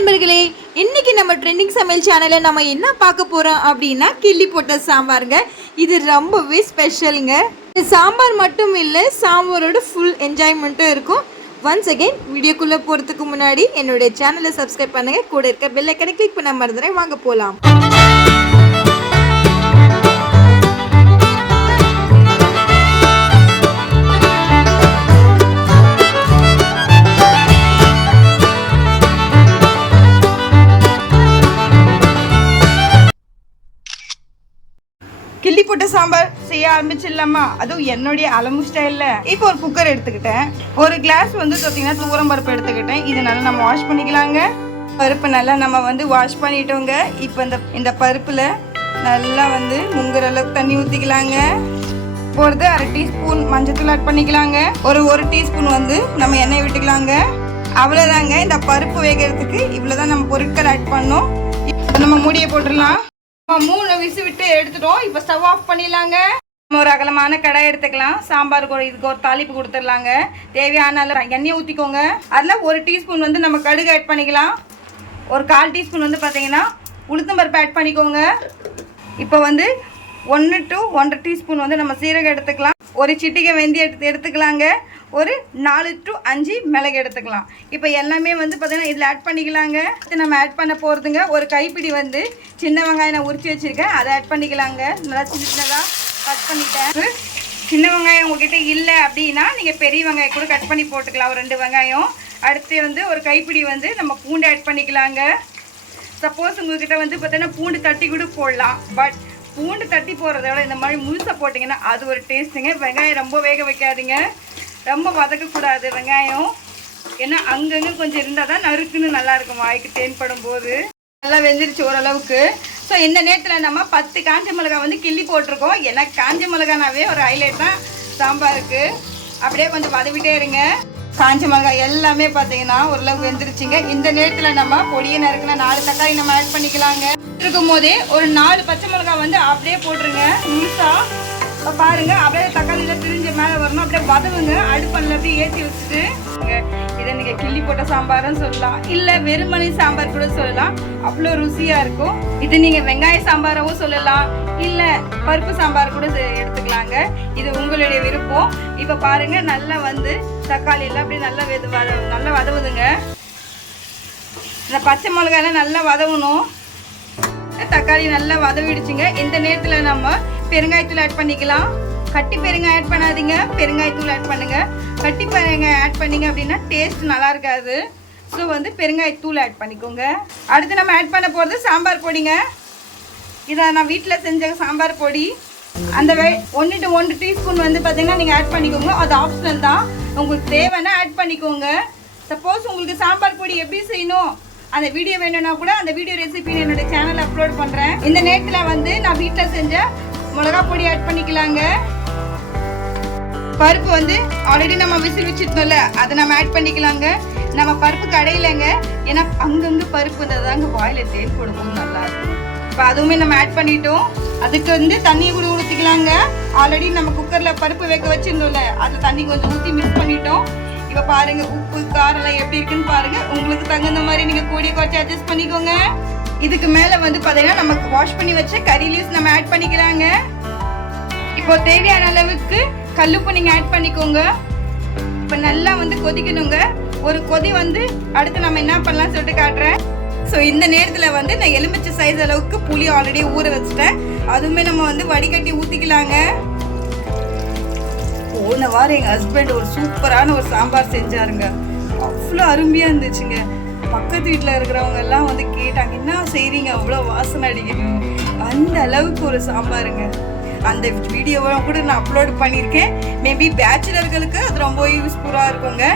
நண்பர்களே இன்னைக்கு நம்ம ட்ரெண்டிங் சமையல் சேனலில் நம்ம என்ன பார்க்க போகிறோம் அப்படின்னா கிள்ளி போட்ட சாம்பாருங்க. இது ரொம்பவே ஸ்பெஷலுங்க இந்த சாம்பார் மட்டும் இல்லை சாம்பாரோட ஃபுல் என்ஜாய்மெண்ட்டும் இருக்கும். ஒன்ஸ் அகெயின் வீடியோக்குள்ளே போகிறதுக்கு முன்னாடி என்னுடைய சேனலை சப்ஸ்கிரைப் பண்ணுங்கள் கூட இருக்க பெல்லைக்கனை கிளிக் பண்ண மறந்துடுறேன் வாங்க போகலாம் சாம்பார் செய்ய ஆரம்பிச்சிடலாமா? அதுவும் என்னுடைய அலமு ஸ்டைலில் இப்போ ஒரு குக்கர் எடுத்துக்கிட்டேன். ஒரு கிளாஸ் வந்து பார்த்தீங்கன்னா தூரம் பருப்பு எடுத்துக்கிட்டேன். இது நல்லா நம்ம வாஷ் பண்ணிக்கலாங்க. பருப்பு நல்லா நம்ம வந்து வாஷ் பண்ணிட்டோங்க. இப்போ இந்த இந்த பருப்பில் நல்லா வந்து முங்குற அளவுக்கு தண்ணி ஊற்றிக்கலாங்க போகிறது அரை டீஸ்பூன் மஞ்சத்தூள் ஆட் பண்ணிக்கலாங்க. ஒரு ஒரு டீஸ்பூன் வந்து நம்ம எண்ணெய் விட்டுக்கலாங்க. அவ்வளோதாங்க இந்த பருப்பு வேகிறதுக்கு இவ்வளோதான் நம்ம பொருட்கள் ஆட் பண்ணோம். இப்போ நம்ம மூடியை போட்டுடலாம். மூணு விசு விட்டு எடுத்துட்டோம். இப்போ ஸ்டவ் ஆஃப் பண்ணிடலாங்க. நம்ம ஒரு அகலமான கடை எடுத்துக்கலாம். சாம்பாருக்கு இதுக்கு ஒரு தாளிப்பு கொடுத்துடலாங்க. தேவையான அளவு எண்ணெய் ஊற்றிக்கோங்க அதில் ஒரு டீஸ்பூன் வந்து நம்ம கடுகு ஆட் பண்ணிக்கலாம். ஒரு கால் டீஸ்பூன் வந்து பார்த்தீங்கன்னா உளுத்தம்பருப்பு ஆட் பண்ணிக்கோங்க. இப்போ வந்து ஒன்று டு ஒன்றரை டீஸ்பூன் வந்து நம்ம சீரகம் எடுத்துக்கலாம். ஒரு சிட்டிகை வெந்தி எடுத்து எடுத்துக்கலாங்க. ஒரு நாலு டு அஞ்சு மிளகு எடுத்துக்கலாம். இப்போ எல்லாமே வந்து பார்த்திங்கன்னா இதில் ஆட் பண்ணிக்கலாங்க. நம்ம ஆட் பண்ண போகிறதுங்க ஒரு கைப்பிடி வந்து சின்ன வெங்காயம் நான் உரிச்சு வச்சுருக்கேன். அதை ஆட் பண்ணிக்கலாங்க. நல்லா சின்ன சின்னதாக கட் பண்ணிட்டேன். சின்ன வெங்காயம் உங்ககிட்ட இல்லை அப்படின்னா நீங்கள் பெரிய வெங்காயம் கூட கட் பண்ணி போட்டுக்கலாம். ஒரு ரெண்டு வெங்காயம். அடுத்து வந்து ஒரு கைப்பிடி வந்து நம்ம பூண்டு ஆட் பண்ணிக்கலாங்க. சப்போஸ் உங்ககிட்ட வந்து பார்த்தீங்கன்னா பூண்டு தட்டி கூட போடலாம். பட் பூண்டு தட்டி போடுறத விட இந்த மாதிரி முழுசாக போட்டிங்கன்னா அது ஒரு டேஸ்ட்டுங்க வெங்காயம் ரொம்ப வேக வைக்காதீங்க. ரொம்ப வதக்கக்கூடாது வெங்காயம். ஏன்னா அங்கங்கே கொஞ்சம் இருந்தால் தான் நறுக்குன்னு நல்லாயிருக்கும். வாய்க்கு தேன்படும் போது நல்லா வெந்துருச்சு ஓரளவுக்கு. ஸோ இந்த நேரத்தில் நம்ம பத்து காஞ்ச மிளகாய் வந்து கிள்ளி போட்டிருக்கோம். எனக்கு காஞ்ச மிளகானாவே ஒரு ஹைலைட் தான் சாம்பாருக்கு. அப்படியே கொஞ்சம் வதவிட்டே இருங்க. காஞ்ச மிளகாய் எல்லாமே பார்த்தீங்கன்னா ஓரளவுக்கு வெந்துருச்சுங்க. இந்த நேரத்தில் நம்ம பொடியை நறுக்கின நாலு தக்காளி நம்ம ஆட் பண்ணிக்கலாங்க. இருக்கும் போதே ஒரு நாலு பச்சை மிளகாய் வந்து அப்படியே போட்டுருங்க. முழுசா இப்போ பாருங்க அப்படியே தக்காளியில் பிரிஞ்ச மேலே வரணும். அப்படியே வதவுங்க. அடுப்பல்ல அப்படியே ஏற்றி வச்சுட்டு இதை நீங்கள் கிள்ளி போட்ட சாம்பார்னு சொல்லலாம். இல்லை வெறுமணி சாம்பார் கூட சொல்லலாம். அவ்வளோ ருசியாக இருக்கும். இது நீங்கள் வெங்காய சாம்பாராகவும் சொல்லலாம். இல்லை பருப்பு சாம்பார் கூட செ- எடுத்துக்கலாங்க. இது உங்களுடைய விருப்பம். இப்போ பாருங்க நல்லா வந்து தக்காளி எல்லாம் அப்படியே நல்லா வெது வத நல்லா வதவுதுங்க. இந்த பச்சை மிளகாயெல்லாம் நல்லா வதவணும். தக்காளி நல்லா வதவிடுச்சுங்க. இந்த நேரத்தில் நம்ம பெருங்காயத்தூள் ஆட் பண்ணிக்கலாம். கட்டி பெருங்காயம் ஆட் பண்ணாதீங்க. பெருங்காயத்தூள் ஆட் பண்ணுங்கள் கட்டி பெருங்காயம் ஆட் பண்ணிங்க அப்படின்னா டேஸ்ட் நல்லா இருக்காது. ஸோ வந்து பெருங்காயத்தூள் ஆட் பண்ணிக்கோங்க. அடுத்து நம்ம ஆட் பண்ண போகிறது சாம்பார் பொடிங்க. இதை நான் வீட்டில் செஞ்ச சாம்பார் பொடி. அந்த வே ஒன்று டு ஒன்று டீஸ்பூன் வந்து பார்த்தீங்கன்னா நீங்கள் ஆட் பண்ணிக்கோங்க. அது ஆப்ஷனல் தான். உங்களுக்கு தேவைன்னா ஆட் பண்ணிக்கோங்க. சப்போஸ் உங்களுக்கு சாம்பார் பொடி எப்படி செய்யணும்? அந்த வீடியோ வேணும்னா கூட அந்த வீடியோ ரெசிபி என்னோட சேனல் அப்லோட் பண்ணுறேன் இந்த நேரத்தில் வந்து நான் வீட்டில் செஞ்ச மிளகா பொடி ஆட் பண்ணிக்கலாங்க. பருப்பு வந்து ஆல்ரெடி நம்ம விசில் வச்சிருந்தோம்ல அதை நம்ம ஆட் பண்ணிக்கலாங்க. நம்ம பருப்பு கடையிலங்க ஏன்னா அங்கங்க பருப்பு இருந்தாதாங்க வாயில தேன் கொடுக்கும் நல்லா இருக்கும். இப்போ அதுவுமே நம்ம ஆட் பண்ணிட்டோம். அதுக்கு வந்து தண்ணி கூட ஊற்றிக்கலாங்க ஆல்ரெடி நம்ம குக்கரில் பருப்பு வேக வச்சிருந்தோம்ல அதை தண்ணி கொஞ்சம் ஊற்றி மிக்ஸ் பண்ணிட்டோம். இப்போ பாருங்க உப்பு காரெல்லாம் எப்படி இருக்குன்னு பாருங்க. உங்களுக்கு தகுந்த மாதிரி நீங்கள் கூடிய குறைச்சி அட்ஜஸ்ட் பண்ணிக்கோங்க. இதுக்கு மேலே வந்து பாத்தீங்கன்னா நமக்கு வாஷ் பண்ணி வச்ச கறி லீவ்ஸ் நம்ம ஆட் பண்ணிக்கலாங்க. இப்போ தேவையான அளவுக்கு கல்லுப்பு நீங்கள் ஆட் பண்ணிக்கோங்க. இப்போ நல்லா வந்து கொதிக்கணுங்க. ஒரு கொதி வந்து அடுத்து நம்ம என்ன பண்ணலாம் சொல்லிட்டு காட்டுறேன். ஸோ இந்த நேரத்தில் வந்து நான் எலுமிச்சை சைஸ் அளவுக்கு புளி ஆல்ரெடி ஊற வச்சுட்டேன். அதுவுமே நம்ம வந்து வடிகட்டி ஊற்றிக்கலாங்க போன வாரம் எங்கள் ஹஸ்பண்ட் ஒரு சூப்பரான ஒரு சாம்பார் செஞ்சாருங்க. அவ்வளோ அருமையாக இருந்துச்சுங்க. பக்கத்து வீட்டில் இருக்கிறவங்க எல்லாம் வந்து கேட்டாங்க என்ன செய்கிறீங்க அவ்வளோ வாசனை அடிக்குது. அந்த அளவுக்கு ஒரு சாம்பாருங்க. அந்த வீடியோவை கூட நான் அப்லோட் பண்ணியிருக்கேன். மேபி பேச்சுலர்களுக்கு அது ரொம்ப யூஸ்ஃபுல்லாக இருக்குங்க.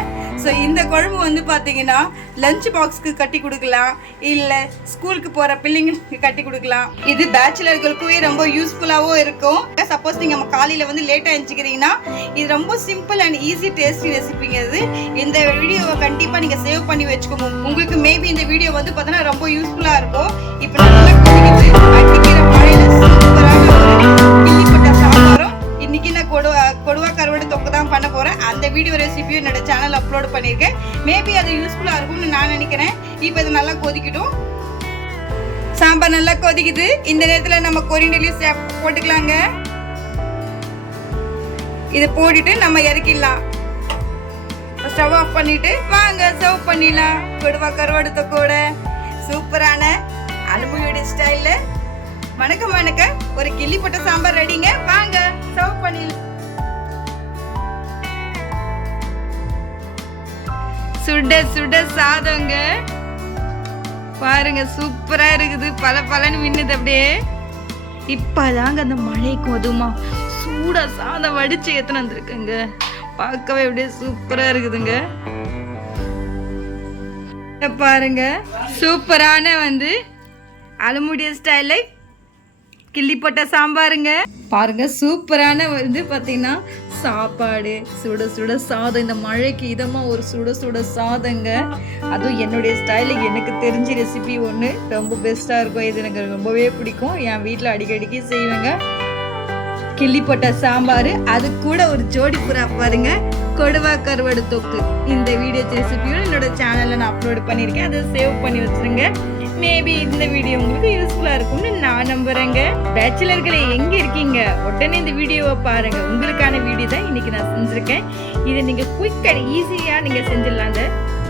ஸோ இந்த குழம்பு வந்து பார்த்தீங்கன்னா லஞ்ச் பாக்ஸ்க்கு கட்டி கொடுக்கலாம். இல்லை ஸ்கூலுக்கு போகிற பிள்ளைங்களுக்கு கட்டி கொடுக்கலாம். இது பேச்சுலர்களுக்குமே ரொம்ப யூஸ்ஃபுல்லாகவும் இருக்கும். சப்போஸ் நீங்கள் நம்ம காலையில் வந்து லேட்டாக எழுச்சிக்கிறீங்கன்னா இது ரொம்ப சிம்பிள் அண்ட் ஈஸி டேஸ்டி ரெசிபிங்க இது. இந்த வீடியோவை கண்டிப்பாக நீங்கள் சேவ் பண்ணி வச்சுக்கோங்க. உங்களுக்கு மேபி இந்த வீடியோ வந்து பார்த்தீங்கன்னா ரொம்ப யூஸ்ஃபுல்லாக இருக்கும். இப்போ அந்த வீடியோ ரெசிபியும் என்னோட சேனல் அப்லோட் பண்ணியிருக்கேன். மேபி அது யூஸ்ஃபுல்லாக இருக்கும்னு நான் நினைக்கிறேன். இப்போ இது நல்லா கொதிக்கட்டும். சாம்பார் நல்லா கொதிக்குது. இந்த நேரத்தில் நம்ம கொரிண்டலையும் சே போட்டுக்கலாங்க. இதை போட்டுட்டு நம்ம இறக்கிடலாம். ஸ்டவ் ஆஃப் பண்ணிட்டு வாங்க சர்வ் பண்ணிடலாம். கொடுவா கருவாடு கூட சூப்பரான அலுமினியோட ஸ்டைலில் வணக்கம் வணக்கம். ஒரு கிள்ளி போட்ட சாம்பார் ரெடிங்க வாங்க சர்வ் பண்ணிடலாம். சுட சுட சாதங்க. பாருங்க சூப்பரா இருக்குது. பல பலன்னு மின்னுது அப்படியே. இப்பதாங்க அந்த மழைக்கும் அதுமா சூடா சாதம் வடிச்சு எத்தனை வந்திருக்குங்க. பார்க்கவே அப்படியே சூப்பரா இருக்குதுங்க. பாருங்க சூப்பரான வந்து அலுமுடிய ஸ்டைல் லைஃப் கிள்ளிப்பட்ட சாம்பாருங்க. பாருங்க சூப்பரான வந்து பார்த்தீங்கன்னா சாப்பாடு சுட சுட சாதம். இந்த மழைக்கு இதமாக ஒரு சுட சுட சாதங்க. அதுவும் என்னுடைய ஸ்டைலுக்கு எனக்கு தெரிஞ்ச ரெசிபி ஒன்று ரொம்ப பெஸ்ட்டாக இருக்கும். இது எனக்கு ரொம்பவே பிடிக்கும். என் வீட்டில் அடிக்கடிக்கு செய்வேங்க. கிள்ளிப்பட்ட சாம்பார். அது கூட ஒரு ஜோடி புறா பாருங்க. கொடுவா கருவாடு தொக்கு. இந்த வீடியோ ரெசிபியும் என்னோட சேனலில் நான் அப்லோடு பண்ணியிருக்கேன். அதை சேவ் பண்ணி வச்சுருங்க. மேபி இந்த வீடியோ உங்களுக்கு யூஸ்ஃபுல்லாக இருக்கும்னு நான் நம்புகிறேங்க பேச்சுலர்களே எங்கே இருக்கீங்க? உடனே இந்த வீடியோவை பாருங்கள் உங்களுக்கான வீடியோ தான் இன்றைக்கி நான் செஞ்சுருக்கேன். இதை நீங்கள் குயிக் அண்ட் நீங்கள் செஞ்சிடலாங்க.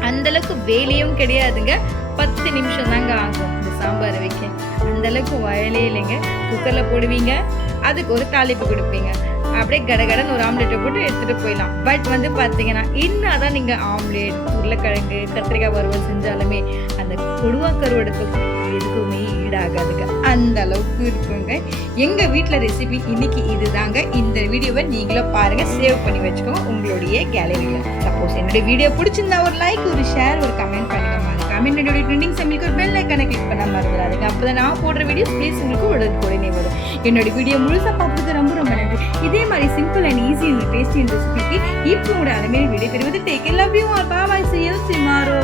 அந்தளவுக்கு வேலையும் கிடையாதுங்க. பத்து நிமிஷம் தாங்க ஆகும். இந்த சாம்பார் வைக்க. அந்த அளவுக்கு வயலே இல்லைங்க. குக்கரில் போடுவீங்க. அதுக்கு ஒரு தாளிப்பு கொடுப்பீங்க. அப்படியே கடகடன்னு ஒரு ஆம்லெட்டை போட்டு எடுத்துட்டு போயிடலாம். பட் வந்து பார்த்தீங்கன்னா என்னதான் நீங்கள் ஆம்லேட் உருளைக்கிழங்கு கத்திரிக்காய் வறுவல் செஞ்சாலுமே அந்த கொடுவா கருவோட தொக்கு எதுக்குமே ஈடாகாதுங்க. அந்த அளவுக்கு இருக்குங்க. எங்கள் வீட்டில் ரெசிபி இன்னைக்கு இதுதாங்க. இந்த வீடியோவை நீங்களும் பாருங்கள் சேவ் பண்ணி வச்சுக்கோங்க. உங்களுடைய கேலரியில் சப்போஸ் என்னுடைய வீடியோ பிடிச்சிருந்தா ஒரு லைக் ஒரு ஷேர் ஒரு கமெண்ட் பண்ணுங்க. மறக்காம என்னுடைய ட்ரெண்டிங் சமையலுக்கு ஒரு பெல் ஐக்கனை கிளிக் பண்ண மறந்துடாதுங்க அப்போ நான் போடுற வீடியோஸ் ப்ளீஸ் உங்களுக்கு உடனுக்குடனே வரும். என்னோட வீடியோ முழுசாக பார்த்தது ரொம்ப ரொம்ப நன்றி. இதே மாதிரி simple and easy and tasty ரெசிபிக்கு இப்போ உங்களோட அலமையில் வீடியோ பெறுவது take love you all bye see you tomorrow